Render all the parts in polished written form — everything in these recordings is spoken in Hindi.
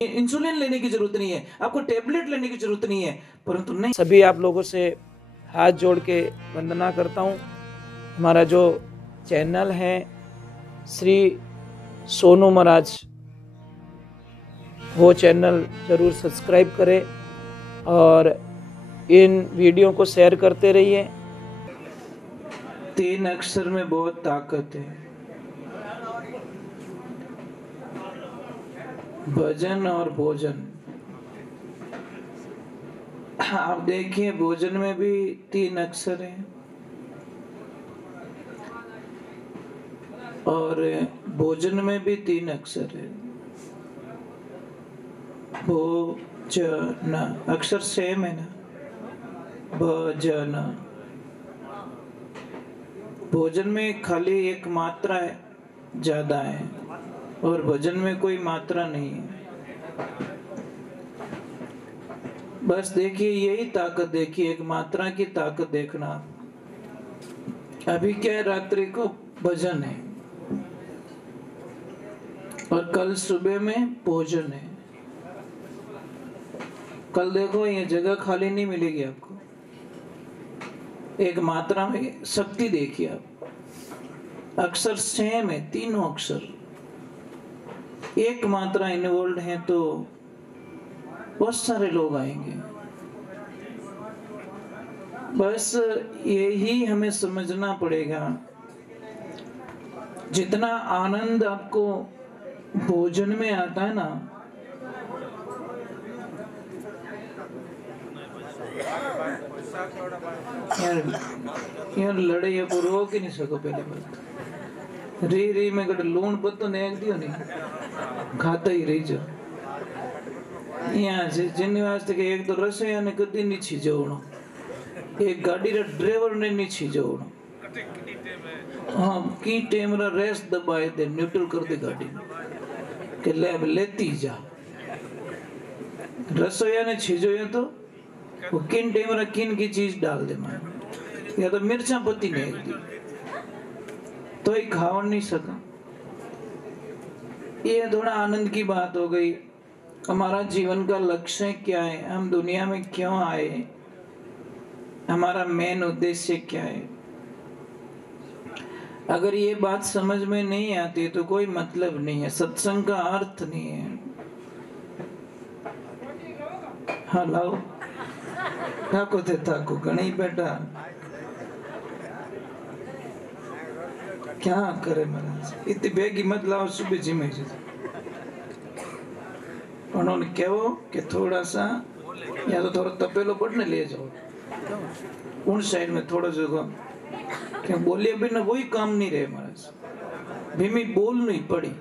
इंसुलिन लेने की जरूरत नहीं है, आपको टेबलेट लेने की जरूरत नहीं है, परंतु नहीं। सभी आप लोगों से हाथ जोड़ के वंदना करता हूँ। हमारा जो चैनल है श्री सोनू महाराज, वो चैनल जरूर सब्सक्राइब करें और इन वीडियो को शेयर करते रहिए। 3 अक्षर में बहुत ताकत है, भजन और भोजन। आप देखिए, भोजन में भी 3 अक्षर हैं और भोजन में भी 3 अक्षर है। भोजन अक्षर सेम है ना, भजन। भोजन में खाली एक मात्रा है, ज्यादा है, और भजन में कोई मात्रा नहीं है। बस देखिए, यही ताकत देखिए, एक मात्रा की ताकत देखना। अभी क्या है, रात्रि को भजन है और कल सुबह में भोजन है। कल देखो, ये जगह खाली नहीं मिलेगी आपको। एक मात्रा में शक्ति देखिए आप, अक्षर सेम है, तीनों अक्षर एक मात्रा इन्वॉल्व है, तो बहुत सारे लोग आएंगे। बस यही हमें समझना पड़ेगा। जितना आनंद आपको भोजन में आता है ना, यार लड़े या रोक ही नहीं सको। पहले बात री में कट लूण पत्तो नेक दियो नहीं, खाता ही रही जाओ। यहाँ से जिन वास्ते के एक तो रसोईया ने कदी नहीं छीजोणो, एक गाड़ी रा ड्राइवर ने नहीं छीजोणो। हाँ, की टेमरा रेस दबाए दे, न्यूट्रल कर दे गाड़ी के लैब लेती जा। रसोईया ने छीजो तो वो किन टेमरा किन की चीज डाल दे मैं, या तो मिर्चा पत्ती ने दी तो ही खावा नहीं सका। ये थोड़ा आनंद की बात हो गई। हमारा जीवन का लक्ष्य क्या है, हम दुनिया में क्यों आए, हमारा मेन उद्देश्य क्या है। अगर ये बात समझ में नहीं आती तो कोई मतलब नहीं है, सत्संग का अर्थ नहीं है। हेलो, ठाको थे ठाको गणी बेटा, क्या करे महाराज, इतनी बेगी मत लाओ सुबह जिमे। उन्होंने कहो कि थोड़ा सा या तो थोड़ा तपेलो पड़ने ले जाओ उन साइड में थोड़ा जगह, क्या बोलिए बिना वही काम नहीं रहे महाराज। भीमी बोल नहीं पड़ी,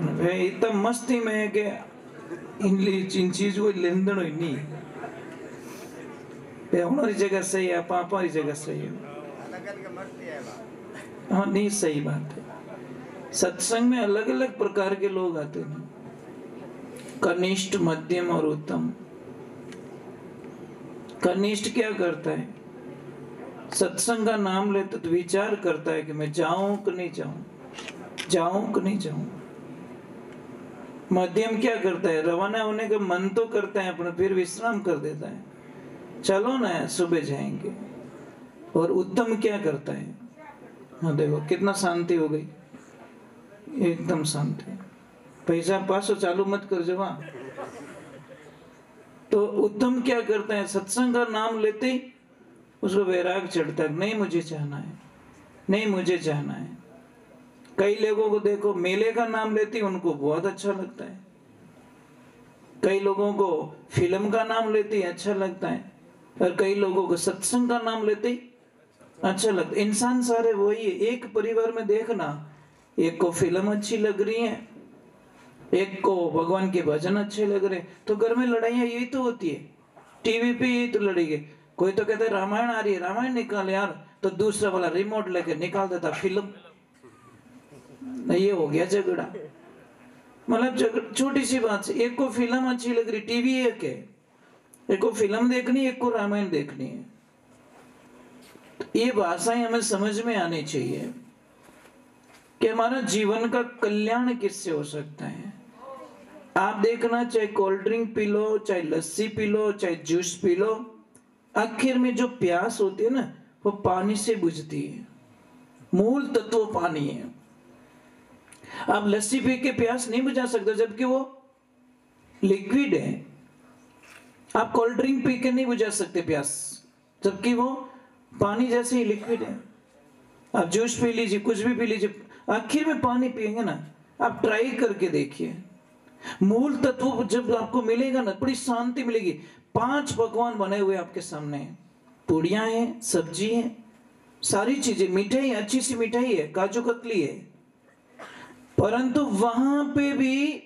वे इतना मस्ती में है कि इन चीज को लेनदेन ही नहीं। हमारी जगह सही है, पापा जगह सही है। हाँ, नहीं सही बात है। सत्संग में अलग अलग प्रकार के लोग आते हैं, कनिष्ठ, मध्यम और उत्तम। कनिष्ठ क्या करता है, सत्संग का नाम लेते तो विचार करता है कि मैं जाऊं कि नहीं जाऊं, जाऊं कि नहीं जाऊं। मध्यम क्या करता है, रवाना होने का मन तो करता है अपना, फिर विश्राम कर देता है, चलो ना सुबह जाएंगे। और उत्तम क्या करता है, हाँ देखो कितना शांति हो गई, एकदम शांति। पैसा पासो चालू मत कर जो। तो उत्तम क्या करता है, सत्संग का नाम लेते ही उसको वैराग चढ़ता है, नहीं मुझे चाहना है, नहीं मुझे चाहना है। कई लोगों को देखो, मेले का नाम लेते ही उनको बहुत अच्छा लगता है, कई लोगों को फिल्म का नाम लेते ही अच्छा लगता है, और कई लोगों को सत्संग का नाम लेते ही अच्छा लगता है। इंसान सारे वही है। एक परिवार में देखना, एक को फिल्म अच्छी लग रही है, एक को भगवान के भजन अच्छे लग रहे, तो घर में लड़ाइयाँ यही तो होती है। टीवी पे यही तो लड़ी गई, कोई तो कहता है रामायण आ रही है, रामायण निकाल यार, तो दूसरा वाला रिमोट लेके निकाल देता फिल्म। ये हो गया झगड़ा। मतलब छोटी सी बात से, एक को फिल्म अच्छी लग रही, टीवी एक है, एक को फिल्म देखनी, एक को रामायण देखनी है। ये भाषाएं हमें समझ में आनी चाहिए कि हमारा जीवन का कल्याण किससे हो सकता है। आप देखना, चाहे कोल्ड ड्रिंक पी लो, चाहे लस्सी पी लो, चाहे जूस पी लो, आखिर में जो प्यास होती है ना, वो पानी से बुझती है। मूल तत्व पानी है। आप लस्सी पी के प्यास नहीं बुझा सकते, जबकि वो लिक्विड है। आप कोल्ड ड्रिंक पी के नहीं बुझा सकते प्यास, जबकि वो पानी जैसे ही लिक्विड है। आप जूस पी लीजिए, कुछ भी पी लीजिए, आखिर में पानी पिएंगे ना। आप ट्राई करके देखिए, मूल तत्व जब आपको मिलेगा ना, बड़ी शांति मिलेगी। 5 पकवान बने हुए आपके सामने, पूड़ियां हैं, सब्जी है, सारी चीजें, मिठाई, अच्छी सी मिठाई है, काजू कतली है, परंतु वहां पे भी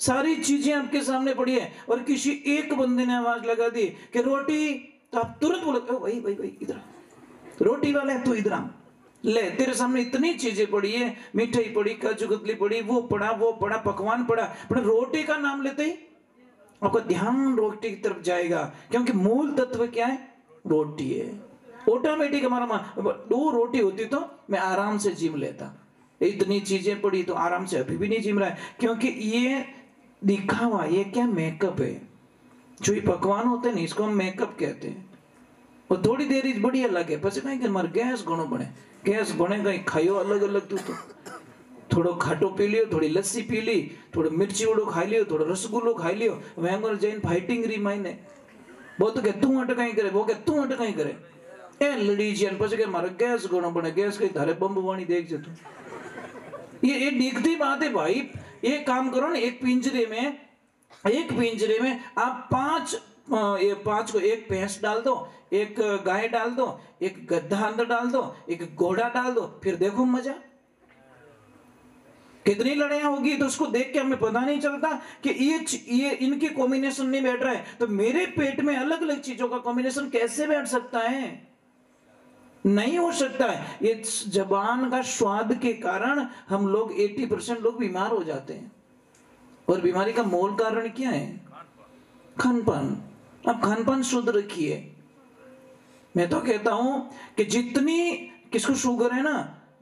सारी चीजें आपके सामने पड़ी है, और किसी एक बंदे ने आवाज लगा दी कि रोटी, तो आप तुरंत बोले, भाई भाई भाई इधर, रोटी वाला है तू इधर आ, ले, तेरे सामने इतनी चीजें पड़ी है, मिठाई पड़ी, काजू कतली पड़ी, वो पड़ा, पकवान पड़ा, पर रोटी का नाम लेते ही आपका ध्यान रोटी की तरफ जाएगा, क्योंकि मूल तत्व क्या है? रोटी है। ऑटोमेटिक हमारा दो रोटी होती तो मैं आराम से जिम लेता। इतनी चीजें पड़ी तो आराम से अभी भी नहीं जिम रहा है, क्योंकि ये दिखावा, ये क्या मेकअप है। जो ये पकवान होते हैं ना, इसको हम मेकअप कहते हैं। और थोड़ी देर बढ़िया लगे, પછી કઈ કે મારે ગેસ ઘણો બને, ગેસ બને કઈ ખાયો अलग अलग, तू तो थोड़ो खाटो पी लियो, थोड़ी लस्सी पी ली, थोड़ो मिर्ची वड़ो खाई लियो, थोड़ो रसगुल्लो खाई लियो, वेंगर जैन फाइटिंग री मायने वो तो के तू अटकाई करे, वो के तू अटकाई करे, ए लड़ी जन પછી के मारे गैस घणो बने, गैस कई धारे बम वाणी देख जे तू। ये दिखती बात है भाई। एक काम करो ना, एक पिंजरे में आप 5 को, एक भैंस डाल दो, एक गाय डाल दो, एक गधा अंदर डाल दो, एक घोड़ा डाल दो, फिर देखो मजा कितनी लड़ाइयां होगी। तो उसको देख के हमें पता नहीं चलता कि ये इनकी कॉम्बिनेशन नहीं बैठ रहा है, तो मेरे पेट में अलग अलग चीजों का कॉम्बिनेशन कैसे बैठ सकता है? नहीं हो सकता है। ये जबान का स्वाद के कारण हम लोग 80% लोग बीमार हो जाते हैं। और बीमारी का मूल कारण क्या है? खानपान। अब खानपान शुद्ध रखिए। मैं तो कहता हूं कि जितनी किसको शुगर है ना,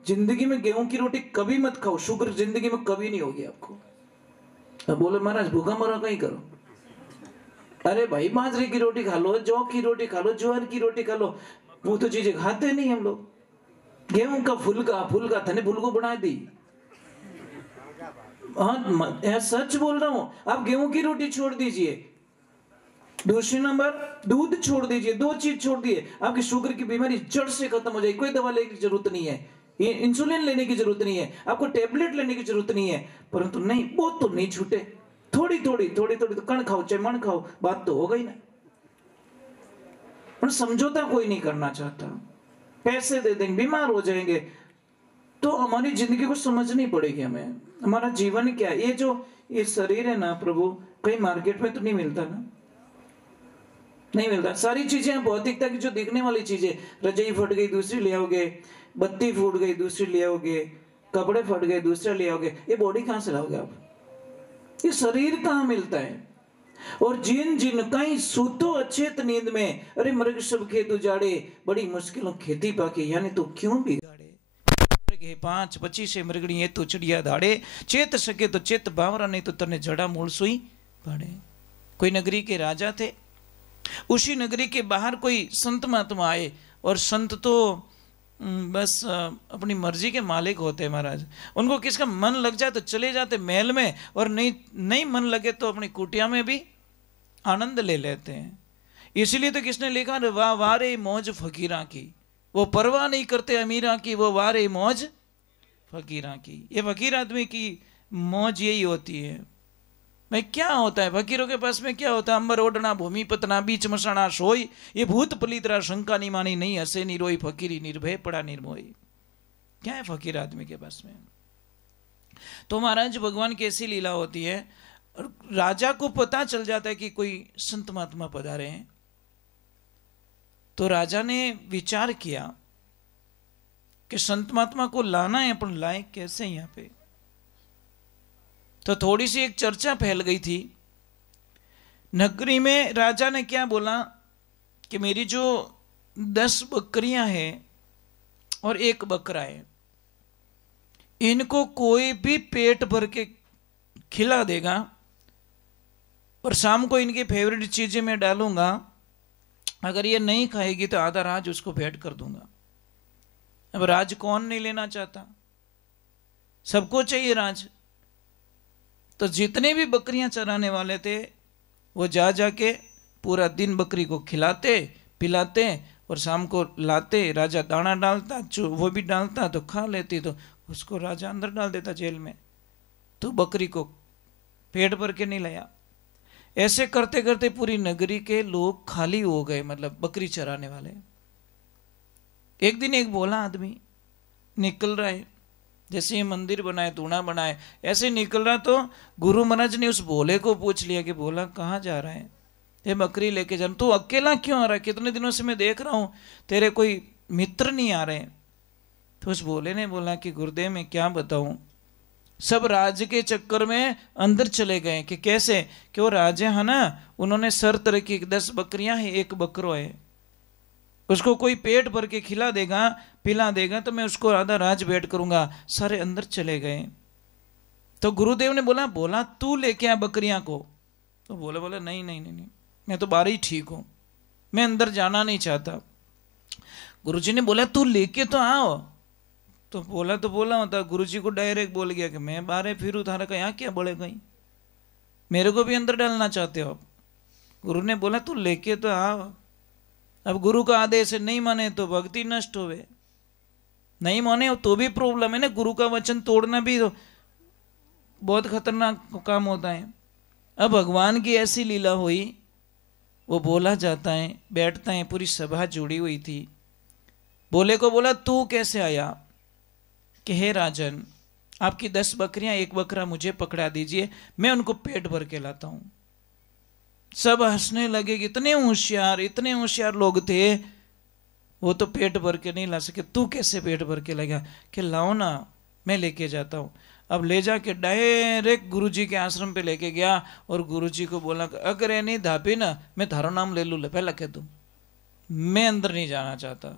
जिंदगी में गेहूं की रोटी कभी मत खाओ, शुगर जिंदगी में कभी नहीं होगी आपको। अब बोले महाराज भूखा मरा कहीं करो, अरे भाई बाजरे की रोटी खा लो, जौ की रोटी खा लो, ज्वार की रोटी खा लो, वो तो चीजें खाते नहीं हम लोग। गेहूं का फुलका थने फुलको बना दी। हाँ सच बोल रहा हूं, आप गेहूं की रोटी छोड़ दीजिए। दूसरी नंबर, दूध छोड़ दीजिए। 2 चीज छोड़ दिए, आपकी शुगर की बीमारी जड़ से खत्म हो जाएगी। कोई दवा लेने की जरूरत नहीं है, ये इंसुलिन लेने की जरूरत नहीं है, आपको टेबलेट लेने की जरूरत नहीं है। परंतु नहीं, वो तो नहीं छूटे, थोड़ी थोड़ी तो कण खाओ चाहे मन खाओ, बात तो हो गई ना। पर समझौता कोई नहीं करना चाहता, पैसे दे देंगे, बीमार हो जाएंगे। तो हमारी जिंदगी को समझनी पड़ेगी हमें, हमारा जीवन क्या है। ये शरीर है ना प्रभु, कहीं मार्केट में तो नहीं मिलता ना, नहीं मिलता। सारी चीजें भौतिकता की जो दिखने वाली चीजें, रजाई फट गई दूसरी ले आओगे, बत्ती फूट गई दूसरी ले आओगे, कपड़े फट गए दूसरा ले आओगे, ये बॉडी कहां से लाओगे आप? ये शरीर कहां मिलता है? और जिन कहीं सूतो अचेत नींद में, अरे मृग सब खेत उजाड़े, बड़ी मुश्किलों खेती पाके, यानी तो क्यों बिगाड़े। 5-25 मृगणी ये तो चिड़िया धाड़े, चेत सके तो चेत बावरा, नहीं तो तने जड़ा मूल सुई पड़े। कोई नगरी के राजा थे, उसी नगरी के बाहर कोई संत महात्मा आए, और संत तो बस अपनी मर्जी के मालिक होते हैं महाराज। उनको किसका मन लग जाए तो चले जाते महल में, और नहीं मन लगे तो अपनी कुटिया में भी आनंद ले लेते हैं। इसलिए तो किसने लिखा, वाह वारे मौज फकीरा की, वो परवाह नहीं करते अमीरा की, वो वारे मौज फकीरा की। ये फकीर आदमी की मौज यही होती है भाई। क्या होता है फकीरों के पास में? क्या होता है? अंबर ओढ़ना भूमि पतना, बीच मसाना सोई, ये भूत पलीतरा शंका नहीं मानी, नहीं हसे नहीं रोई, फकीरी निर्भय पड़ा निर्मोही। क्या है फकीर आदमी के पास में? तो महाराज भगवान की ऐसी लीला होती है, और राजा को पता चल जाता है कि कोई संत महात्मा पधारे हैं। तो राजा ने विचार किया कि संत महात्मा को लाना है, अपन लाए कैसे यहाँ पे? तो थोड़ी सी एक चर्चा फैल गई थी नगरी में। राजा ने क्या बोला कि मेरी जो 10 बकरियां हैं और 1 बकरा है, इनको कोई भी पेट भर के खिला देगा और शाम को इनकी फेवरेट चीजें मैं डालूंगा, अगर ये नहीं खाएगी तो आधा राज उसको भेंट कर दूंगा। अब राज कौन नहीं लेना चाहता, सबको चाहिए राज। तो जितने भी बकरियां चराने वाले थे वो जा जाके पूरा दिन बकरी को खिलाते पिलाते और शाम को लाते, राजा दाना डालता, वो भी डालता तो खा लेती, तो उसको राजा अंदर डाल देता जेल में, तो बकरी को पेट भर के नहीं लाया। ऐसे करते करते पूरी नगरी के लोग खाली हो गए, मतलब बकरी चराने वाले। एक दिन एक भोला आदमी निकल रहा है, जैसे ये मंदिर बनाए तूणा बनाए ऐसे निकल रहा, तो गुरु महाराज ने उस भोले को पूछ लिया कि भोला कहाँ जा रहा है, ये बकरी लेके जा, तू अकेला क्यों आ रहा है, कितने दिनों से मैं देख रहा हूँ तेरे कोई मित्र नहीं आ रहे। तो उस भोले ने बोला कि गुरुदेव मैं क्या बताऊं, सब राज के चक्कर में अंदर चले गए। कि कैसे, कि वो राजा है ना, उन्होंने शर्त रखी 10 बकरियां हैं, एक बकरो है, उसको कोई पेट भर के खिला देगा पिला देगा तो मैं उसको आधा राज भेंट करूंगा। सारे अंदर चले गए। तो गुरुदेव ने बोला बोला तू लेके आ बकरियां को। तो बोला नहीं नहीं नहीं नहीं, मैं तो बाहर ही ठीक हूं, मैं अंदर जाना नहीं चाहता। गुरुजी ने बोला तू लेके तो आओ। तो बोला होता, गुरुजी को डायरेक्ट बोल गया कि मैं बाहर फिर थारा का यहाँ क्या बोले कहीं, मेरे को भी अंदर डालना चाहते हो आप। गुरु ने बोला तू लेके तो आओ। अब गुरु का आदेश नहीं माने तो भक्ति नष्ट होवे, नहीं माने तो भी प्रॉब्लम है ना। गुरु का वचन तोड़ना भी तो बहुत खतरनाक काम होता है। अब भगवान की ऐसी लीला हुई, वो बोला जाता है बैठता है, पूरी सभा जुड़ी हुई थी। बोले को बोला तू कैसे आया, कि हे राजन आपकी 10 बकरियां, एक बकरा मुझे पकड़ा दीजिए, मैं उनको पेट भर के लाता हूं। सब हंसने लगे, इतने होशियार लोग थे, वो तो पेट भर के नहीं ला सके, तू कैसे पेट भर के लाएगा, कि लाओ ना मैं लेके जाता हूं। अब ले जाके डायरेक्ट गुरुजी के आश्रम पे लेके गया और गुरुजी को बोला अगर ये नहीं धापी ना मैं थारो नाम ले लू, पहला कह दूं मैं अंदर नहीं जाना चाहता,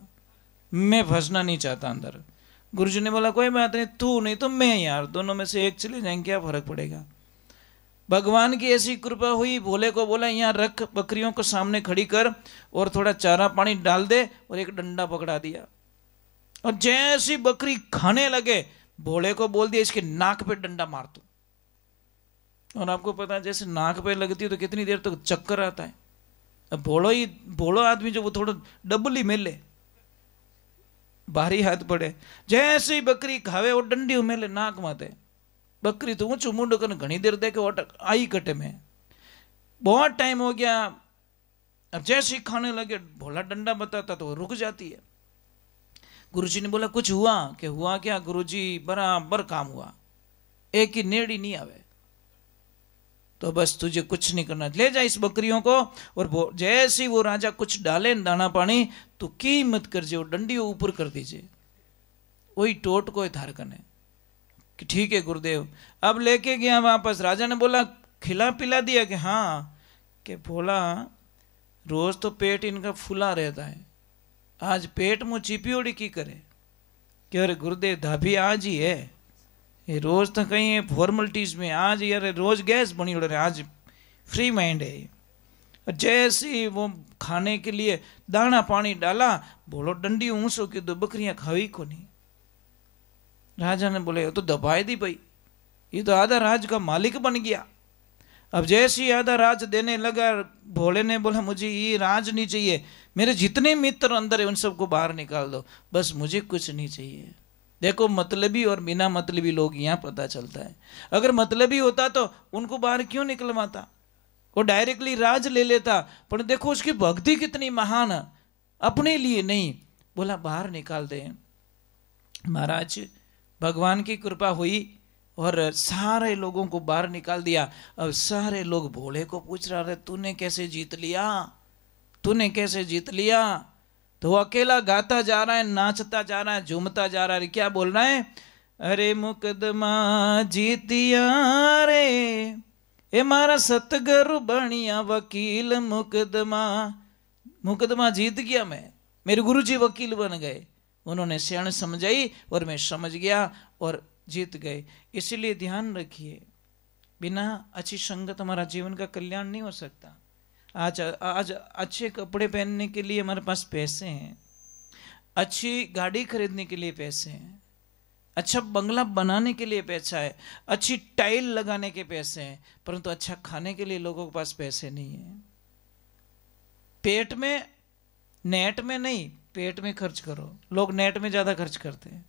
मैं फंसना नहीं चाहता अंदर। गुरुजी ने बोला कोई बात नहीं, तू नहीं तो मैं, यार दोनों में से एक चले जाएंगे, क्या फर्क पड़ेगा। भगवान की ऐसी कृपा हुई, भोले को बोला यहाँ रख, बकरियों को सामने खड़ी कर और थोड़ा चारा पानी डाल दे, और एक डंडा पकड़ा दिया। और जैसी बकरी खाने लगे, भोले को बोल दिया इसके नाक पे डंडा मार दो। और आपको पता है जैसे नाक पे लगती है तो कितनी देर तक चक्कर आता है। अब भोलो आदमी जो वो थोड़ा डबल ही मेले, भारी हाथ पड़े, जैसे ही बकरी खावे वो डंडी उमेले नाक माते। बकरी तो ऊंचू मुंड कर घनी देर देखे अटक आई कटे में, बहुत टाइम हो गया। अब जैसे ही खाने लगे भोला डंडा बताता तो वो रुक जाती है। गुरुजी ने बोला कुछ हुआ, कि हुआ क्या गुरुजी, बराबर काम हुआ, एक ही नेड़ी नहीं आवे, तो बस तुझे कुछ नहीं करना, ले जा इस बकरियों को। और जैसे ही वो राजा कुछ डाले दाना पानी तो की मत कर जो डंडी ऊपर कर दीजिए, वही टोट को धार करने कि ठीक है गुरुदेव। अब लेके गया वापस, राजा ने बोला खिला पिला दिया, कि हाँ, कि बोला रोज तो पेट इनका फूला रहता है, आज पेट मुँह चिपियोड़ी की करे, कि अरे गुरुदेव धाभी आज ही है, ये रोज तो कहीं है फॉर्मलिटीज में, आज यार रोज गैस बनी उड़ रहे, आज फ्री माइंड है। जैसे वो खाने के लिए दाना पानी डाला, बोलो डंडी ऊंसो की दो बकरियां खावी को नहीं। राजा ने बोले तो दबाई दी भाई, ये तो आधा राज का मालिक बन गया। अब जैसे ही आधा राज देने लगा, भोले ने बोला मुझे ये राज नहीं चाहिए, मेरे जितने मित्र अंदर है उन सबको बाहर निकाल दो, बस मुझे कुछ नहीं चाहिए। देखो मतलबी और बिना मतलबी लोग यहाँ पता चलता है। अगर मतलबी होता तो उनको बाहर क्यों निकलवाता, वो डायरेक्टली राज ले लेता। पर देखो उसकी भक्ति कितनी महान है, अपने लिए नहीं, बोला बाहर निकाल दे। महाराज भगवान की कृपा हुई और सारे लोगों को बाहर निकाल दिया। अब सारे लोग भोले को पूछ रहे तूने कैसे जीत लिया, तूने कैसे जीत लिया। तो वो अकेला गाता जा रहा है, नाचता जा रहा है, झूमता जा रहा है, क्या बोल रहा है, अरे मुकदमा जीतिया रे ए मारा सतगुरु बनिया वकील, मुकदमा जीत गया मैं, मेरे गुरुजी वकील बन गए, उन्होंने सियाण समझाई और मैं समझ गया और जीत गए। इसलिए ध्यान रखिए बिना अच्छी संगत हमारा जीवन का कल्याण नहीं हो सकता। आज आज अच्छे कपड़े पहनने के लिए हमारे पास पैसे हैं, अच्छी गाड़ी खरीदने के लिए पैसे हैं, अच्छा बंगला बनाने के लिए पैसा है, अच्छी टाइल लगाने के पैसे हैं, परंतु अच्छा खाने के लिए लोगों के पास पैसे नहीं है। पेट में, नेट में नहीं, पेट में खर्च करो। लोग नेट में ज्यादा खर्च करते हैं।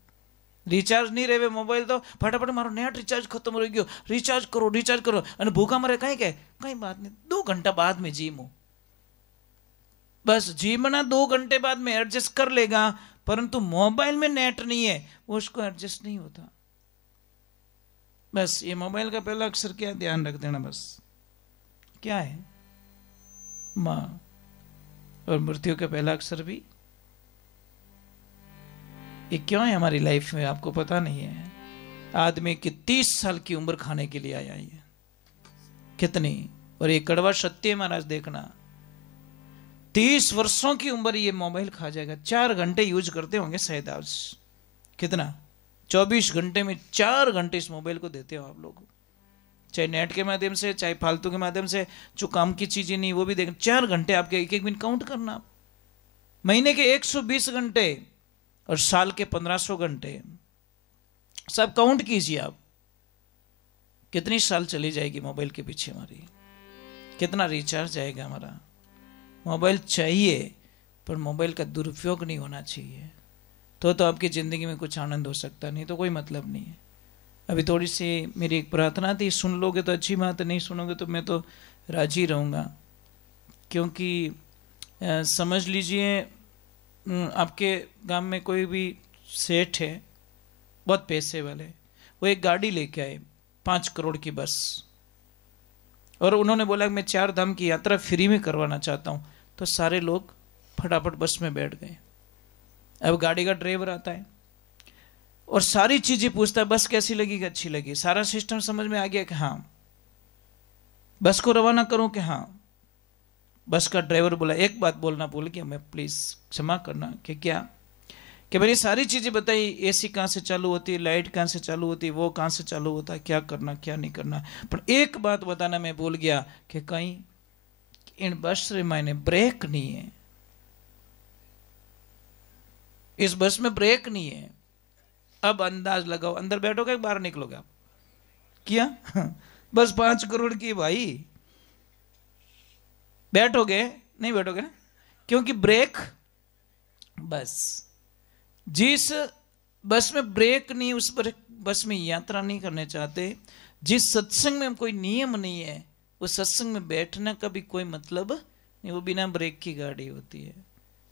रिचार्ज नहीं रहे मोबाइल तो फटाफट मारो, नेट रिचार्ज खत्म हो गयो, रिचार्ज करो અને ભૂખા મરે કઈ કે કઈ बात नहीं, 2 घंटा बाद में जिम हो, बस जिमना 2 घंटे बाद में एडजस्ट कर लेगा, परंतु मोबाइल में नेट नहीं है, वो उसको एडजस्ट नहीं होता। बस ये मोबाइल का पहला अक्षर क्या, ध्यान रख देना, बस क्या है, मां, और मृत्यु का पहला अक्षर भी। ये क्यों है हमारी लाइफ में, आपको पता नहीं है। आदमी की 30 साल की उम्र खाने के लिए आया है, कितनी, और ये कड़वा सत्य महाराज देखना, 30 वर्षों की उम्र ये मोबाइल खा जाएगा। 4 घंटे यूज करते होंगे शायद आज, कितना, 24 घंटे में 4 घंटे इस मोबाइल को देते हो आप लोग, चाहे नेट के माध्यम से, चाहे फालतू के माध्यम से, जो काम की चीजें नहीं वो भी देख। 4 घंटे आपके एक मिनट काउंट करना, महीने के 120 घंटे और साल के 1500 घंटे, सब काउंट कीजिए आप, कितनी साल चली जाएगी मोबाइल के पीछे हमारी, कितना रिचार्ज जाएगा हमारा। मोबाइल चाहिए, पर मोबाइल का दुरुपयोग नहीं होना चाहिए, तो आपकी जिंदगी में कुछ आनंद हो सकता, नहीं तो कोई मतलब नहीं है। अभी थोड़ी सी मेरी एक प्रार्थना थी, सुन लोगे तो अच्छी बात है, नहीं सुनोगे तो मैं तो राजी रहूँगा। क्योंकि समझ लीजिए आपके गांव में कोई भी सेठ है, बहुत पैसे वाले, वो एक गाड़ी लेके आए 5 करोड़ की बस, और उन्होंने बोला मैं 4 धाम की यात्रा फ्री में करवाना चाहता हूँ, तो सारे लोग फटाफट बस में बैठ गए। अब गाड़ी का ड्राइवर आता है और सारी चीजें पूछता है, बस कैसी लगी, अच्छी लगी, सारा सिस्टम समझ में आ गया कि हाँ, बस को रवाना करूं कि हाँ। बस का ड्राइवर बोला, एक बात बोलना भूल गया मैं, प्लीज क्षमा करना, कि क्या, कि मैंने सारी चीजें बताई, एसी कहाँ से चालू होती है, लाइट कहाँ से चालू होती है, वो कहाँ से चालू होता है, क्या करना क्या नहीं करना, पर एक बात बताना मैं भूल गया कि कहीं इन बस रे मायने ब्रेक नहीं है, इस बस में ब्रेक नहीं है। अब अंदाज लगाओ, अंदर बैठोगे बाहर निकलोगे आप, क्या बस 5 करोड़ की भाई, बैठोगे नहीं, बैठोगे ना, क्योंकि ब्रेक, बस जिस बस में ब्रेक नहीं, उस बस में यात्रा नहीं करने चाहते। जिस सत्संग में कोई नियम नहीं है, उस सत्संग में बैठने का भी कोई मतलब नहीं, वो बिना ब्रेक की गाड़ी होती है।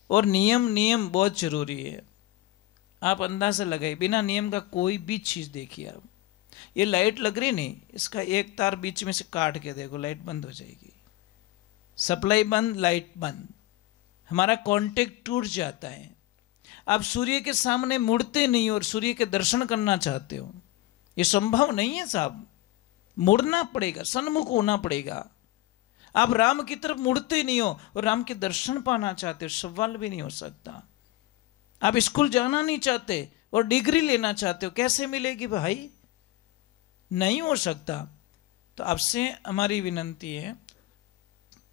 और नियम बहुत जरूरी है, आप अंदाजा लगाइए, बिना नियम का कोई भी चीज देखिए आप, ये लाइट लग रही नहीं, इसका एक तार बीच में से काट के देखो, लाइट बंद हो जाएगी, सप्लाई बंद, लाइट बंद, हमारा कांटेक्ट टूट जाता है। आप सूर्य के सामने मुड़ते नहीं और सूर्य के दर्शन करना चाहते हो, ये संभव नहीं है साहब, मुड़ना पड़ेगा, सन्मुख होना पड़ेगा। आप राम की तरफ मुड़ते नहीं हो और राम के दर्शन पाना चाहते हो, सवाल भी नहीं हो सकता। आप स्कूल जाना नहीं चाहते और डिग्री लेना चाहते हो, कैसे मिलेगी भाई, नहीं हो सकता। तो आपसे हमारी विनंती है,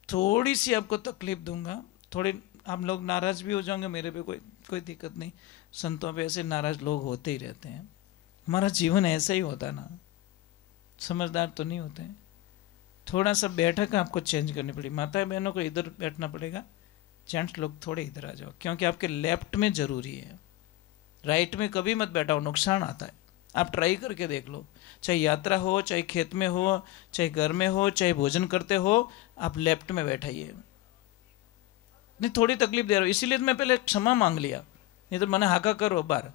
थोड़ी सी आपको तकलीफ दूंगा, थोड़े हम लोग नाराज भी हो जाएंगे, मेरे पे कोई दिक्कत नहीं, संतों पे ऐसे नाराज लोग होते ही रहते हैं, हमारा जीवन ऐसा ही होता है ना, समझदार तो नहीं होते हैं। थोड़ा सा बैठक आपको चेंज करनी पड़ेगी, माता बहनों को इधर बैठना पड़ेगा, जेंट्स लोग थोड़े इधर आ जाओ, क्योंकि आपके लेफ्ट में जरूरी है, राइट में कभी मत बैठाओ, नुकसान आता है। आप ट्राई करके देख लो, चाहे यात्रा हो, चाहे खेत में हो, चाहे घर में हो, चाहे भोजन करते हो, आप लेफ्ट में बैठाइए। नहीं थोड़ी तकलीफ दे रहा हूं, इसीलिए मैं पहले क्षमा मांग लिया, नहीं तो मैंने हाका करो बार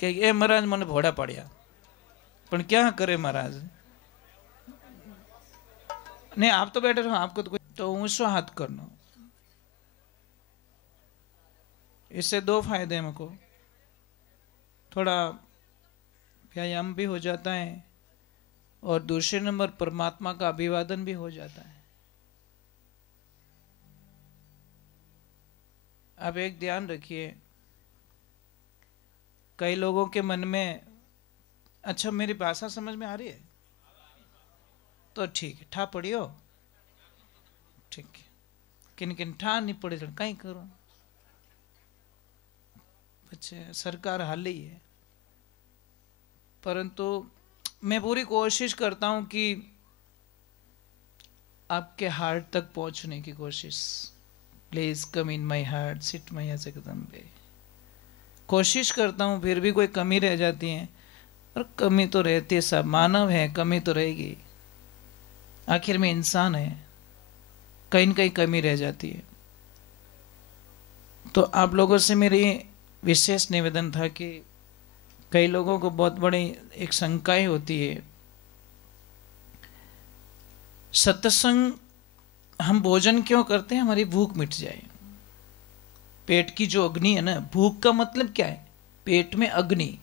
कि ए महाराज मैंने भोड़ा पाड़िया, पर क्या करे महाराज, नहीं आप तो बैठे रहो, आपको तो कोई, तो ऊंचो हाथ करना, इससे 2 फायदे हैं हमको, थोड़ा व्यायाम भी हो जाता है और दूसरे नंबर परमात्मा का अभिवादन भी हो जाता है। अब एक ध्यान रखिए, कई लोगों के मन में, अच्छा मेरी भाषा समझ में आ रही है, तो ठीक है, ठा पड़ियो ठीक है, किन किन ठा नहीं पड़े तो कहीं करो, अच्छा सरकार हाल ही है। परंतु मैं पूरी कोशिश करता हूं कि आपके हार्ट तक पहुंचने की कोशिश। Please come in my heart, sit मैया जगदम्बे। कोशिश करता हूं, फिर भी कोई कमी रह जाती है, और कमी तो रहती है, सब मानव है, कमी तो रहेगी, आखिर में इंसान है, कहीं न कहीं कमी रह जाती है। तो आप लोगों से मेरी विशेष निवेदन था कि कई लोगों को बहुत बड़ी एक शंकाएं होती है, सत्संग हम भोजन क्यों करते हैं? हमारी भूख मिट जाए। पेट की जो अग्नि है ना, भूख का मतलब क्या है? पेट में अग्नि,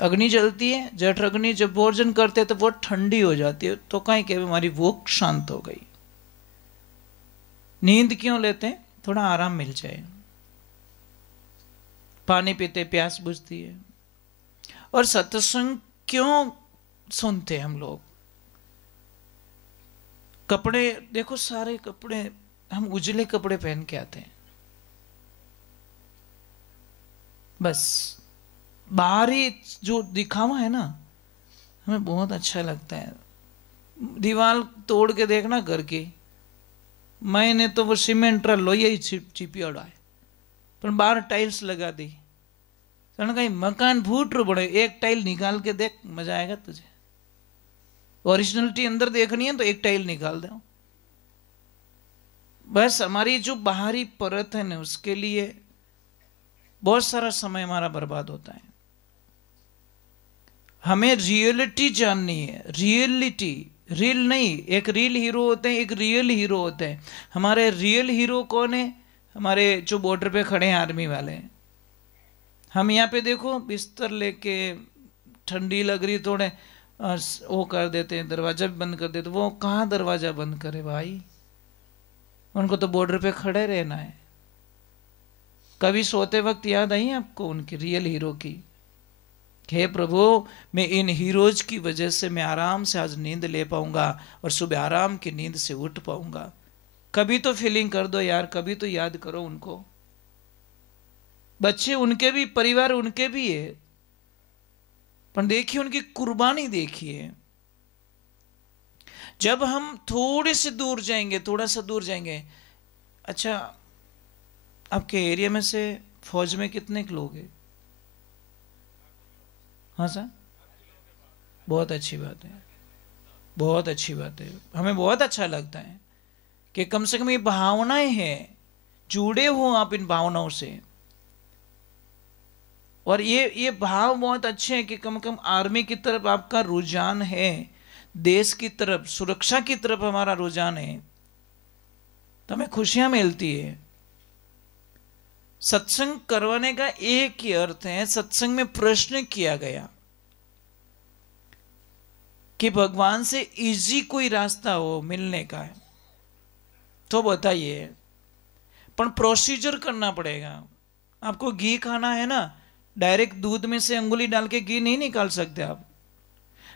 अग्नि जलती है, जठ अग्नि, जब भोजन करते हैं तो वो ठंडी हो जाती है, तो कहीं के हमारी भूख शांत हो गई। नींद क्यों लेते हैं? थोड़ा आराम मिल जाए। पानी पीते प्यास बुझती है। और सत्संग क्यों सुनते हम लोग? कपड़े देखो, सारे कपड़े हम उजले कपड़े पहन के आते हैं, बस बाहरी जो दिखावा है ना, हमें बहुत अच्छा लगता है। दीवार तोड़ के देखना घर की, मैंने तो वो सीमेंट लोहिया ही चिपियाड़ा है, पर बाहर टाइल्स लगा दी, कहीं मकान फूट रो बड़े, एक टाइल निकाल के देख, मजा आएगा तुझे। ओरिजिनलिटी अंदर देखनी है तो एक टाइल निकाल दो। बस हमारी जो बाहरी परत है ना, उसके लिए बहुत सारा समय हमारा बर्बाद होता है। हमें रियलिटी जाननी है, रियलिटी, रियल नहीं। एक रियल हीरो होते हैं, एक रियल हीरो होते हैं। हमारे रियल हीरो कौन है? हमारे जो बॉर्डर पे खड़े हैं आर्मी वाले। हम यहाँ पे देखो बिस्तर लेके, ठंडी लग रही, थोड़े वो कर देते हैं, दरवाजा भी बंद कर देते। वो कहाँ दरवाजा बंद करे भाई, उनको तो बॉर्डर पे खड़े रहना है। कभी सोते वक्त याद आई आपको उनकी, रियल हीरो की? हे प्रभु, मैं इन हीरोज की वजह से मैं आराम से आज नींद ले पाऊंगा और सुबह आराम की नींद से उठ पाऊंगा। कभी तो फीलिंग कर दो यार, कभी तो याद करो उनको। बच्चे उनके भी, परिवार उनके भी है, पर देखिए उनकी कुर्बानी देखिए। जब हम थोड़े से दूर जाएंगे, थोड़ा सा दूर जाएंगे, अच्छा आपके एरिया में से फौज में कितने लोग हैं? हाँ सर, बहुत अच्छी बात है, बहुत अच्छी बात है। हमें बहुत अच्छा लगता है कि कम से कम ये भावनाएं हैं, जुड़े हो आप इन भावनाओं से। और ये भाव बहुत अच्छे हैं कि कम से कम आर्मी की तरफ आपका रुझान है, देश की तरफ, सुरक्षा की तरफ हमारा रुझान है, तो हमें खुशियां मिलती है। सत्संग करवाने का एक ही अर्थ है, सत्संग में प्रश्न किया गया कि भगवान से इजी कोई रास्ता हो मिलने का है तो बताइए, पर प्रोसीजर करना पड़ेगा। आपको घी खाना है ना, डायरेक्ट दूध में से अंगुली डाल के घी नहीं निकाल सकते आप,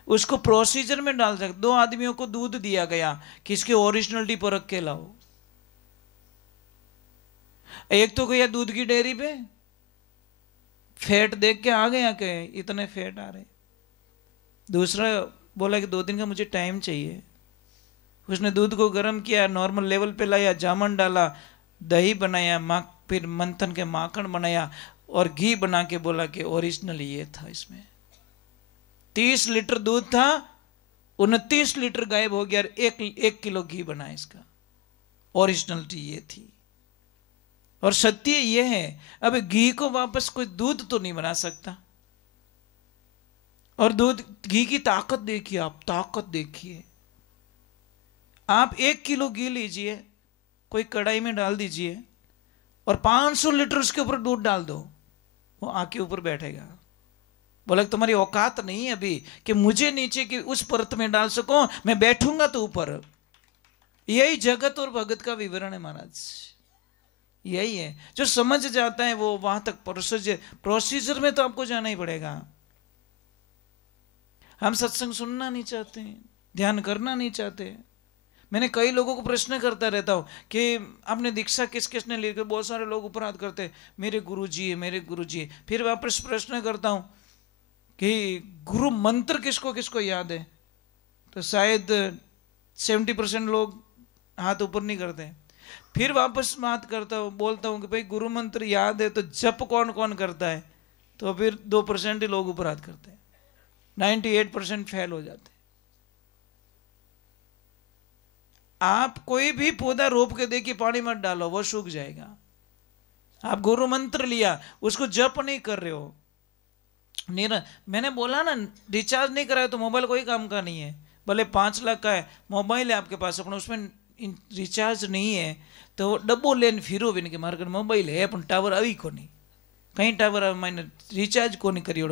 उसको प्रोसीजर में डाल सकते। 2 आदमियों को दूध दिया गया कि इसकी ओरिजिनलिटी परख के लाओ। एक तो गया दूध की डेयरी पे, फैट देख के आ गया कि इतने फैट आ रहे। दूसरा बोला कि 2 दिन का मुझे टाइम चाहिए। उसने दूध को गर्म किया, नॉर्मल लेवल पे लाया, जामन डाला, दही बनाया, फिर मंथन के माखन बनाया और घी बना के बोला कि ओरिजिनल ये था। इसमें 30 लीटर दूध था, 29 लीटर गायब हो गया, 1 किलो घी बना इसका। ओरिजिनलिटी ये थी और सत्य ये है। अब घी को वापस कोई दूध तो नहीं बना सकता। और दूध, घी की ताकत देखिए आप, ताकत देखिए आप। 1 किलो घी लीजिए, कोई कढ़ाई में डाल दीजिए और 500 लीटर उसके ऊपर दूध डाल दो, वो आके ऊपर बैठेगा। बोला तुम्हारी औकात नहीं है अभी कि मुझे नीचे की उस परत में डाल सको, मैं बैठूंगा तो ऊपर। यही जगत और भगत का विवरण है महाराज, यही है। जो समझ जाता है वो वहां तक प्रोसीजर में तो आपको जाना ही पड़ेगा। हम सत्संग सुनना नहीं चाहते हैं, ध्यान करना नहीं चाहते। मैंने कई लोगों को प्रश्न करता रहता हूँ कि आपने दीक्षा किस किसने ली, बहुत सारे लोग अपराध करते हैं, मेरे गुरुजी है, मेरे गुरुजी है। फिर वापस प्रश्न करता हूँ कि गुरु मंत्र किसको किसको याद है, तो शायद 70% लोग हाथ ऊपर नहीं करते। फिर वापस बात करता हूँ, बोलता हूँ कि भाई गुरु मंत्र याद है तो जप कौन कौन करता है, तो फिर 2% ही लोग अपराध करते हैं, 98% फेल हो जाते हैं। आप कोई भी पौधा रोप के देखिए, पानी मत डालो, वो सूख जाएगा। आप गुरु मंत्र लिया, उसको जप नहीं कर रहे हो, मैंने बोला ना, रिचार्ज नहीं कराया तो मोबाइल कोई काम का नहीं है। भले 5 लाख का है मोबाइल है आपके पास, अपन उसमें रिचार्ज नहीं है तो डब्बो लेन फिरो भी नहीं कि मार्केट मोबाइल है अपन टावर आई को नहीं, कहीं टावर मैंने रिचार्ज को नहीं करी।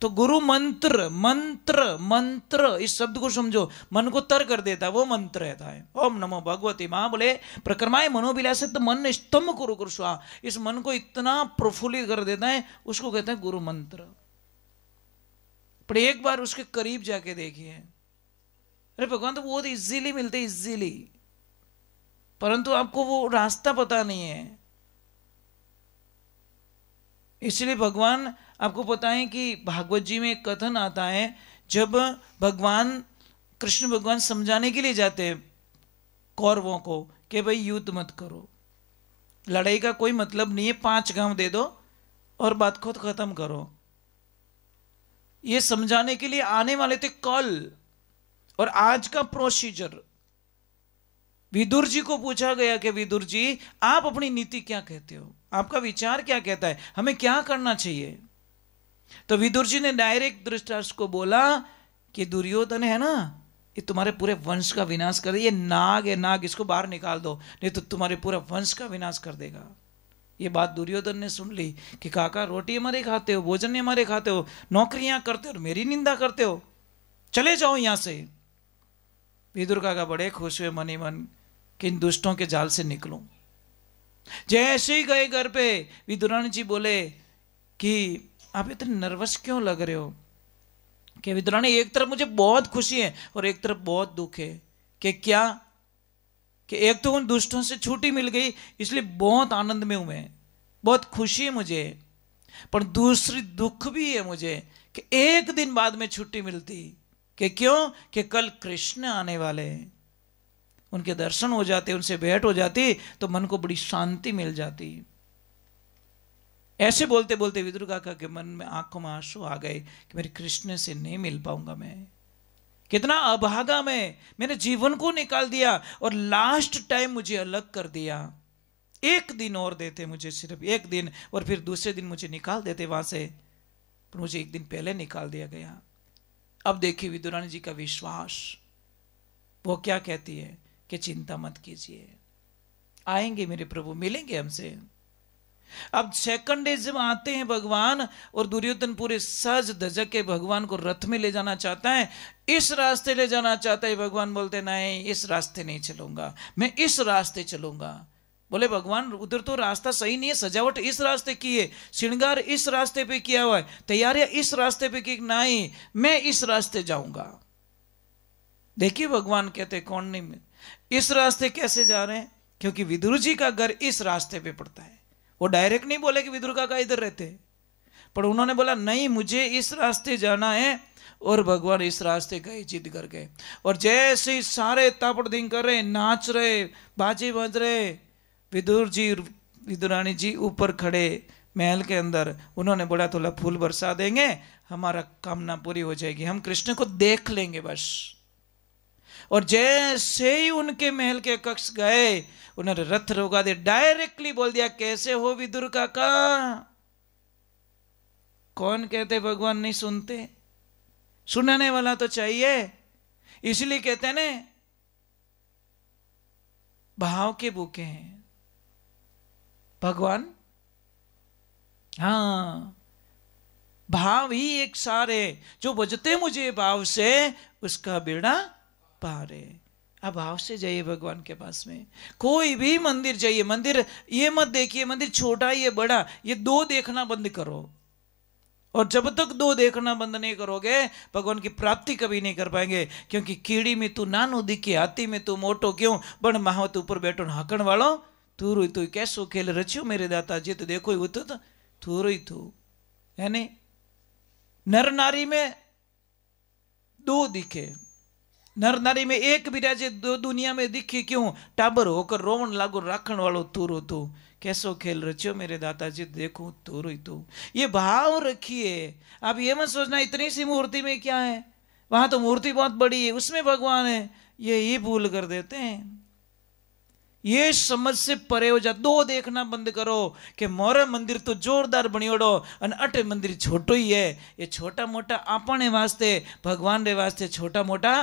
तो गुरु मंत्र, मंत्र मंत्र इस शब्द को समझो, मन को तर कर देता, वो मंत्र रहता है। ओम नमो भगवती माँ बोले प्रक्रमाए मनोविलासित मन स्तंभ कुरु कुरुस्वा, इस मन को इतना प्रफुल्लित कर देता है, उसको कहते हैं गुरु मंत्र। पर एक बार उसके करीब जाके देखिए, अरे भगवान तो बहुत इजीली मिलते, इजीली, परंतु आपको वो रास्ता पता नहीं है। इसलिए भगवान आपको पता है कि भागवत जी में एक कथन आता है, जब भगवान कृष्ण भगवान समझाने के लिए जाते हैं कौरवों को कि भाई युद्ध मत करो, लड़ाई का कोई मतलब नहीं है, 5 गांव दे दो और बात खुद खत्म करो। ये समझाने के लिए आने वाले थे कल, और आज का प्रोसीजर विदुर जी को पूछा गया कि विदुर जी आप अपनी नीति क्या कहते हो, आपका विचार क्या कहता है, हमें क्या करना चाहिए। तो विदुर जी ने डायरेक्ट धृतराष्ट्र को बोला कि दुर्योधन है ना, ये तुम्हारे पूरे वंश का विनाश कर, ये नाग है नाग, इसको बाहर निकाल दो, नहीं तो तुम्हारे पूरे वंश का विनाश कर देगा। ये बात दुर्योधन ने सुन ली कि काका रोटी हमारे खाते हो, भोजन हमारे खाते हो, नौकरियां करते हो और मेरी निंदा करते हो, चले जाओ यहां से। विदुर काका बड़े खुश हुए मन ही मन कि इन दुष्टों के जाल से निकलूं। जैसे ही गए घर पे, विदुरानी जी बोले कि आप इतने नर्वस क्यों लग रहे हो। कि विदुरानी एक तरफ मुझे बहुत खुशी है और एक तरफ बहुत दुख है। कि क्या, कि एक तो उन दुष्टों से छुट्टी मिल गई इसलिए बहुत आनंद में हूं मैं, बहुत खुशी है मुझे, पर दूसरी दुख भी है मुझे कि एक दिन बाद में छुट्टी मिलती। कि क्यों, कि कल कृष्ण आने वाले हैं, उनके दर्शन हो जाते, उनसे भेंट हो जाती तो मन को बड़ी शांति मिल जाती। ऐसे बोलते बोलते विदुर काका के मन में आंखों में आंसू आ गए कि मेरे कृष्ण से नहीं मिल पाऊंगा मैं, कितना अभागा मैंने जीवन को निकाल दिया और लास्ट टाइम मुझे अलग कर दिया। एक दिन और देते मुझे, सिर्फ एक दिन, और फिर दूसरे दिन मुझे निकाल देते वहां से, पर मुझे एक दिन पहले निकाल दिया गया। अब देखिए विदुरानी जी का विश्वास, वो क्या कहती है कि चिंता मत कीजिए, आएंगे मेरे प्रभु, मिलेंगे हमसे। अब सेकंड डे जब आते हैं भगवान, और दुर्योधन पूरे सज धजक के भगवान को रथ में ले जाना चाहता है, इस रास्ते ले जाना चाहता है। भगवान बोलते नहीं, इस रास्ते नहीं चलूंगा, मैं इस रास्ते चलूंगा। बोले भगवान उधर तो रास्ता सही नहीं है, सजावट इस रास्ते की है, श्रृंगार इस रास्ते पे किया हुआ है, तैयारियां इस रास्ते पे की, नहीं मैं इस रास्ते जाऊंगा। देखिए भगवान कहते कौन नहीं, इस रास्ते कैसे जा रहे हैं, क्योंकि विदुर जी का घर इस रास्ते पे पड़ता है। वो डायरेक्ट नहीं बोले कि विदुर काका इधर रहते, पर उन्होंने बोला नहीं मुझे इस रास्ते जाना है, और भगवान इस रास्ते गए, जिद कर गए। और जैसे ही सारे तापड़दिंग कर रहे, नाच रहे, बाजे बज रहे, विदुर जी विदुरानी जी ऊपर खड़े महल के अंदर, उन्होंने बोला थोड़ा फूल बरसा देंगे, हमारा कामना पूरी हो जाएगी, हम कृष्ण को देख लेंगे बस। और जैसे ही उनके महल के कक्ष गए, उन्होंने रथ रोका दे, डायरेक्टली बोल दिया कैसे हो विदुर काका। कौन कहते भगवान नहीं सुनते, सुनने वाला तो चाहिए, इसलिए कहते ना भाव के भूखे हैं भगवान। हाँ, भाव ही एक सार है, जो बजते मुझे भाव से उसका बेड़ा पार है। अब भाव से जाइए भगवान के पास में। कोई भी मंदिर जाइए, मंदिर ये मत देखिए मंदिर छोटा ये बड़ा, ये दो देखना बंद करो, और जब तक दो देखना बंद नहीं करोगे भगवान की प्राप्ति कभी नहीं कर पाएंगे। क्योंकि कीड़ी में तू नानो दिखे, हाथी में तू मोटो क्यों, बण महावत ऊपर बैठो हाकण वालो तू रोई तू कैसो खेल रचियो मेरे दाता जी, तो देखो ही तू रोई तू है नहीं। नर नारी में दो दिखे, नर नारी में एक विराजे दो दुनिया में दिखे क्यों, टाबर होकर रोवन लागो राखण वालो तू रो तू कैसो खेल रचियो मेरे दाता जी, देखो तू रोई तू। ये भाव रखिए। आप ये मत सोचना इतनी सी मूर्ति में क्या है, वहां तो मूर्ति बहुत बड़ी है उसमें भगवान है, ये भूल कर देते हैं। ये समझ से परे हो जा। दो देखना बंद करो कि मोरे मंदिर तो जोरदार बनियोड़ो और अटे मंदिर छोटो ही है। ये छोटा मोटा आपने वास्ते भगवान रे वास्ते छोटा मोटा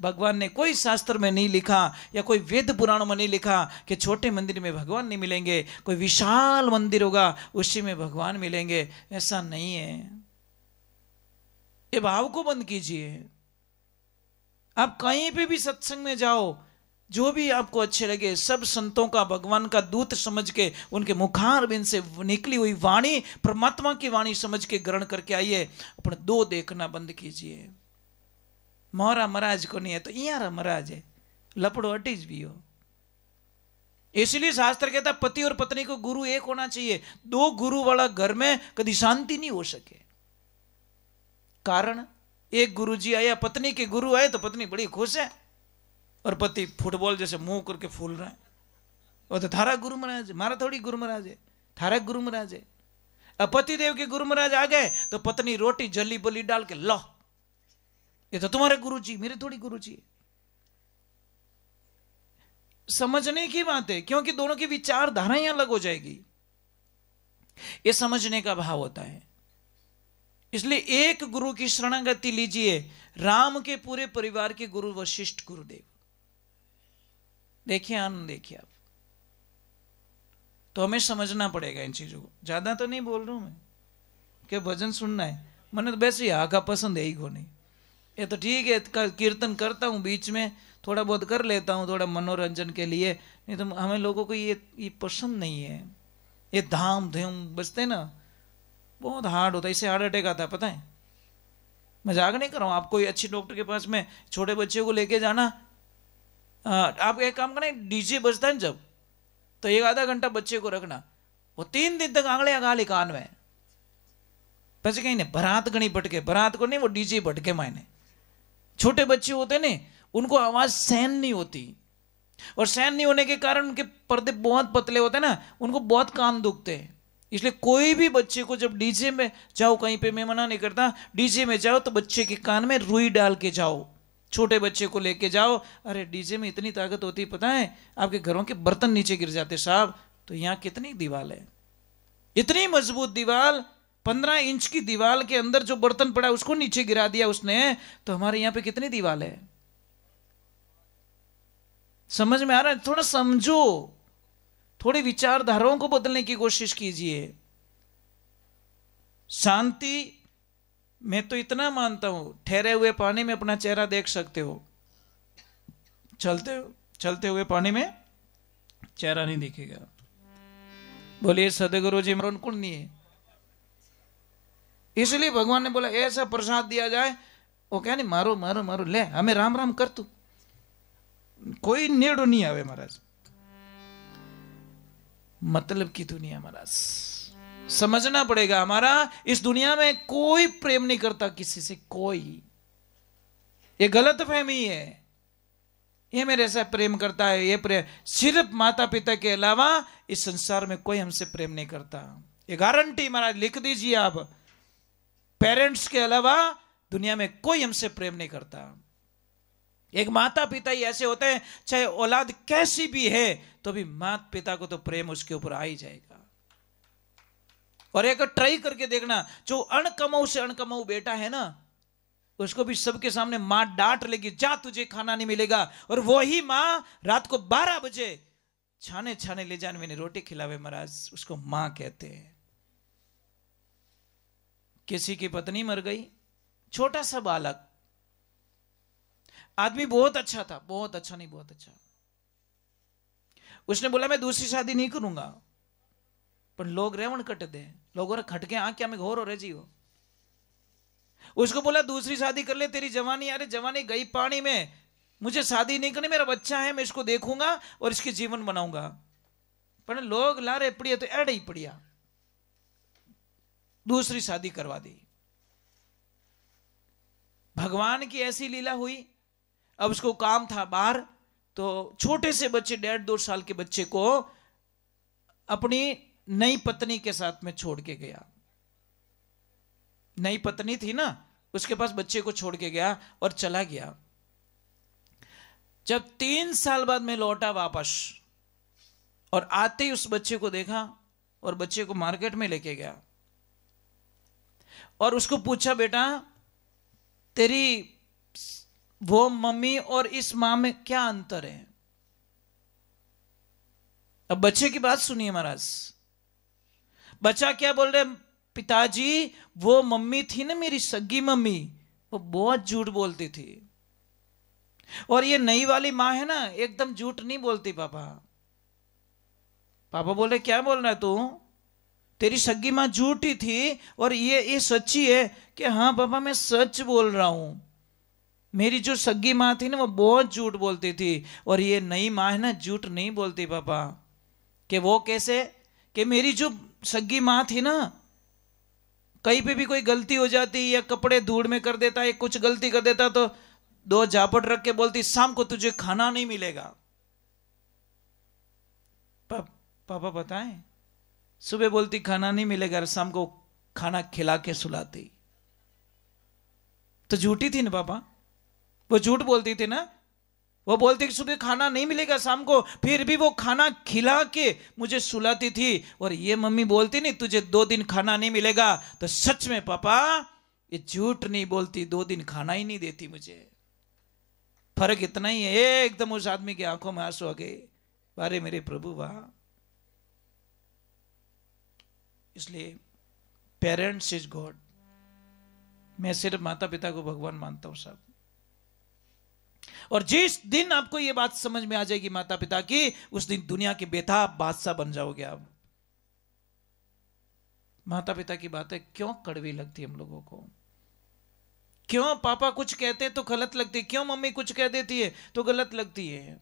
भगवान ने कोई शास्त्र में नहीं लिखा या कोई वेद पुराणों में नहीं लिखा कि छोटे मंदिर में भगवान नहीं मिलेंगे, कोई विशाल मंदिर होगा उसी में भगवान मिलेंगे, ऐसा नहीं है। ये भाव को बंद कीजिए। आप कहीं पे भी सत्संग में जाओ, जो भी आपको अच्छे लगे सब संतों का भगवान का दूत समझ के उनके मुखारबिंद से निकली हुई वाणी परमात्मा की वाणी समझ के ग्रहण करके आइए। अपने दो देखना बंद कीजिए। मोरा महाराज को नहीं है तो इयारा महाराज है, लपड़ो अटीज भी हो। इसलिए शास्त्र कहता पति और पत्नी को गुरु एक होना चाहिए। दो गुरु वाला घर में कभी शांति नहीं हो सके। कारण एक गुरु जी आया, पत्नी के गुरु आए तो पत्नी बड़ी खुश है और पति फुटबॉल जैसे मुंह करके फूल रहा है। वो तो थारा गुरु महाराज है, मारा थोड़ी गुरु महाराज है, थारा गुरु महाराज है। अब पति देव के गुरु महाराज आ गए तो पत्नी रोटी जली बली डाल के लो, ये तो तुम्हारे गुरु जी, मेरे थोड़ी गुरु जी। समझने की बात है, क्योंकि दोनों की विचारधाराएं अलग हो जाएगी। ये समझने का भाव होता है। इसलिए एक गुरु की शरणागति लीजिए। राम के पूरे परिवार के गुरु वशिष्ठ गुरुदेव। देखिए आनंद देखिए आप। तो हमें समझना पड़ेगा इन चीजों को। ज्यादा तो नहीं बोल रहा हूं मैं कि भजन सुनना है, मैंने तो वैसे ही आगा पसंद है ही को नहीं। ये तो ठीक है कीर्तन करता हूँ बीच में, थोड़ा बहुत कर लेता हूँ थोड़ा मनोरंजन के लिए, नहीं तो हमें लोगों को ये पसंद नहीं है। ये धाम धूम बजते ना बहुत हार्ड होता है। इससे हार्ट अटैक आता है पता है। मजाक नहीं कर रहा हूँ। आप कोई अच्छी डॉक्टर के पास में छोटे बच्चे को लेके जाना, आप एक काम करना, डीजे बजता है जब तो एक आधा घंटा बच्चे को रखना, वो 3 दिन तक आंगले गाली कान में पैसे कहीं नहीं, बरात गणी भटके, बरात को नहीं वो डीजे भटके मायने। छोटे बच्चे होते ने उनको आवाज सहन नहीं होती, और सहन नहीं होने के कारण उनके पर्दे बहुत पतले होते हैं ना, उनको बहुत कान दुखते हैं। इसलिए कोई भी बच्चे को जब डीजे में जाओ, कहीं पे मैं मना नहीं करता, डीजे में जाओ तो बच्चे के कान में रुई डाल के जाओ। छोटे बच्चे को लेके जाओ। अरे डीजे में इतनी ताकत होती पता है, आपके घरों के बर्तन नीचे गिर जाते साहब। तो यहाँ कितनी दीवार है, इतनी मजबूत दीवार, 15 इंच की दीवार के अंदर जो बर्तन पड़ा उसको नीचे गिरा दिया उसने, तो हमारे यहाँ पे कितनी दीवार है। समझ में आ रहा है? थोड़ा समझो, थोड़ी विचारधाराओं को बदलने की कोशिश कीजिए। शांति, मैं तो इतना मानता हूं, ठहरे हुए पानी में अपना चेहरा देख सकते हो, चलते हुए पानी में चेहरा नहीं दिखेगा। बोलिए सदगुरु जी मरण कौन नहीं है। इसलिए भगवान ने बोला ऐसा प्रसाद दिया जाए, वो क्या नहीं मारो मारो मारो, ले हमें राम राम कर तू, कोई नेड़ो नहीं आवे महाराज। मतलब की दुनिया महाराज समझना पड़ेगा। हमारा इस दुनिया में कोई प्रेम नहीं करता किसी से, कोई। ये गलत फहमी है। ये मेरे से प्रेम करता है, ये प्रेम सिर्फ माता पिता के अलावा इस संसार में कोई हमसे प्रेम नहीं करता। ये गारंटी महाराज लिख दीजिए आप। पेरेंट्स के अलावा दुनिया में कोई हमसे प्रेम नहीं करता। एक माता पिता ही ऐसे होते हैं, चाहे औलाद कैसी भी है तो भी माता पिता को तो प्रेम उसके ऊपर आ ही जाएगा। और एक ट्राई करके देखना, जो अणकमाऊ से अणकमाऊ बेटा है ना, उसको भी सबके सामने मां डांट लेगी, जा तुझे खाना नहीं मिलेगा, और वही मां रात को 12 बजे छाने छाने ले जाने मैंने रोटी खिलावे महाराज, उसको मां कहते हैं। किसी की पत्नी मर गई, छोटा सा बालक, आदमी बहुत अच्छा था, बहुत अच्छा नहीं बहुत अच्छा, उसने बोला मैं दूसरी शादी नहीं करूंगा, पर लोग रेवण कट दे, लोगों ने खटके आंख क्या में घोर हो रहे जी हो, उसको बोला दूसरी शादी कर ले, तेरी जवानी, अरे जवानी गई पानी में, मुझे शादी नहीं करनी, मेरा बच्चा है, मैं इसको देखूंगा और इसके जीवन बनाऊंगा। पर लोग लारे पड़िया तो एड़ ही पड़िया, दूसरी शादी करवा दी। भगवान की ऐसी लीला हुई। अब उसको काम था बाहर, तो छोटे से बच्चे 1.5-2 साल के बच्चे को अपनी नई पत्नी के साथ में छोड़ के गया। नई पत्नी थी ना, उसके पास बच्चे को छोड़ के गया और चला गया। जब 3 साल बाद मैं लौटा वापस और आते ही उस बच्चे को देखा और बच्चे को मार्केट में लेके गया और उसको पूछा, बेटा तेरी वो मम्मी और इस मां में क्या अंतर है? अब बच्चे की बात सुनिए महाराज। बच्चा क्या बोल रहे, पिताजी वो मम्मी थी ना मेरी सगी मम्मी, वो बहुत झूठ बोलती थी, और ये नई वाली मां है ना एकदम झूठ नहीं बोलती पापा। पापा बोल रहे क्या बोल रहा है तू? तेरी सगी मां झूठी थी और ये सच्ची है कि हाँ पापा मैं सच बोल रहा हूं। मेरी जो सगी मां थी ना वो बहुत झूठ बोलती थी, और ये नई मां है ना झूठ नहीं बोलती पापा। कि वो कैसे? कि मेरी जो सगी मां थी ना, कहीं पे भी कोई गलती हो जाती या कपड़े धूड़ में कर देता या कुछ गलती कर देता तो 2 झापट रख के बोलती, शाम को तुझे खाना नहीं मिलेगा। पापा बताएं, सुबह बोलती खाना नहीं मिलेगा और शाम को खाना खिला के सुलाती। तो झूठी थी ना पापा, वो झूठ बोलती थी ना। वो बोलती कि सुबह खाना नहीं मिलेगा शाम को, फिर भी वो खाना खिला के मुझे सुलाती थी। और ये मम्मी बोलती नहीं तुझे 2 दिन खाना नहीं मिलेगा, तो सच में पापा ये झूठ नहीं बोलती, 2 दिन खाना ही नहीं देती मुझे। फर्क इतना ही है। एकदम उस आदमी की आंखों में आंसू आ गए, अरे मेरे प्रभु वाह। इसलिए पेरेंट्स इज गॉड। मैं सिर्फ माता पिता को भगवान मानता हूं साहब। और जिस दिन आपको यह बात समझ में आ जाएगी माता पिता की, उस दिन दुनिया के बेताब बादशाह बन जाओगे आप। माता पिता की बातें क्यों कड़वी लगती हम लोगों को? क्यों पापा कुछ कहते हैं तो गलत लगती है, क्यों मम्मी कुछ कह देती है तो गलत लगती है?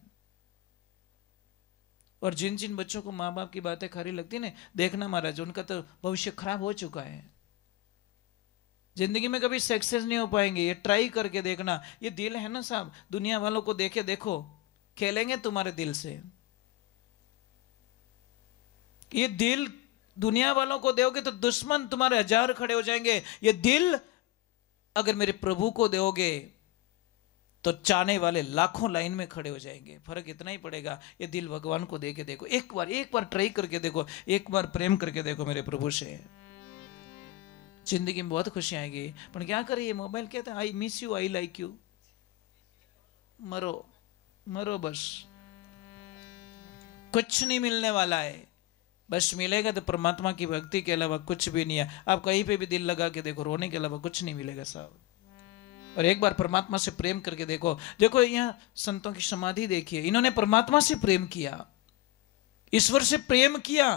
और जिन जिन बच्चों को माँ बाप की बातें खरी लगती है ना, देखना महाराज उनका तो भविष्य खराब हो चुका है। जिंदगी में कभी सक्सेस नहीं हो पाएंगे। ये ट्राई करके देखना। ये दिल है ना साहब, दुनिया वालों को देखे देखो, खेलेंगे तुम्हारे दिल से। ये दिल दुनिया वालों को दोगे तो दुश्मन तुम्हारे 1000 खड़े हो जाएंगे। ये दिल अगर मेरे प्रभु को दोगे तो चाहने वाले लाखों लाइन में खड़े हो जाएंगे। फर्क इतना ही पड़ेगा। ये दिल भगवान को दे के देखो, एक बार ट्राई करके देखो, एक बार प्रेम करके देखो मेरे प्रभु से, जिंदगी में बहुत खुशी आएगी। पर क्या करे, ये मोबाइल कहते हैं I miss you, I like you, मरो मरो बस, कुछ नहीं मिलने वाला है। बस मिलेगा तो परमात्मा की भक्ति के अलावा कुछ भी नहीं है। आप कहीं पे भी दिल लगा के देखो, रोने के अलावा कुछ नहीं मिलेगा साहब। और एक बार परमात्मा से प्रेम करके देखो। देखो यहाँ संतों की समाधि देखिए, इन्होंने परमात्मा से प्रेम किया, ईश्वर से प्रेम किया।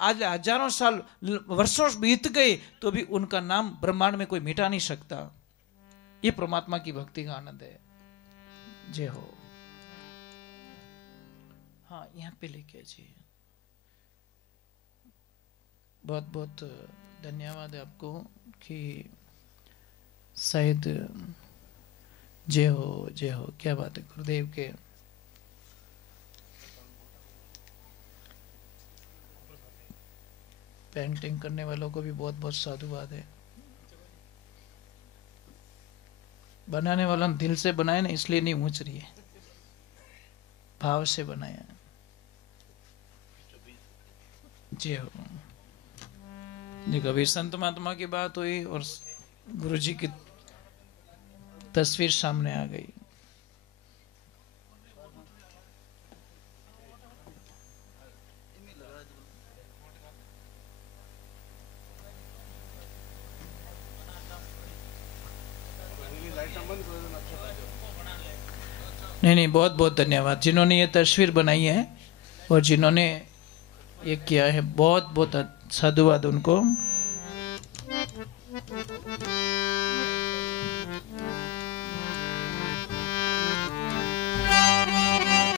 आज हजारों साल वर्षों बीत गए तो भी उनका नाम ब्रह्मांड में कोई मिटा नहीं सकता। ये परमात्मा की भक्ति का आनंद है। जय हो। हाँ यहाँ पे लेके जी, बहुत बहुत धन्यवाद है आपको कि शायद जय हो जय हो। क्या बात है गुरुदेव के। पेंटिंग करने वालों को भी बहुत बहुत साधुवाद है। बनाने वाला दिल से बनाया ना, इसलिए नहीं ऊंच रही है, भाव से बनाया। जय हो। देखो अभी संत महात्मा की बात हुई और गुरु जी की तस्वीर सामने आ गई। नहीं, बहुत बहुत धन्यवाद जिन्होंने ये तस्वीर बनाई है और जिन्होंने ये किया है, बहुत बहुत साधुवाद उनको।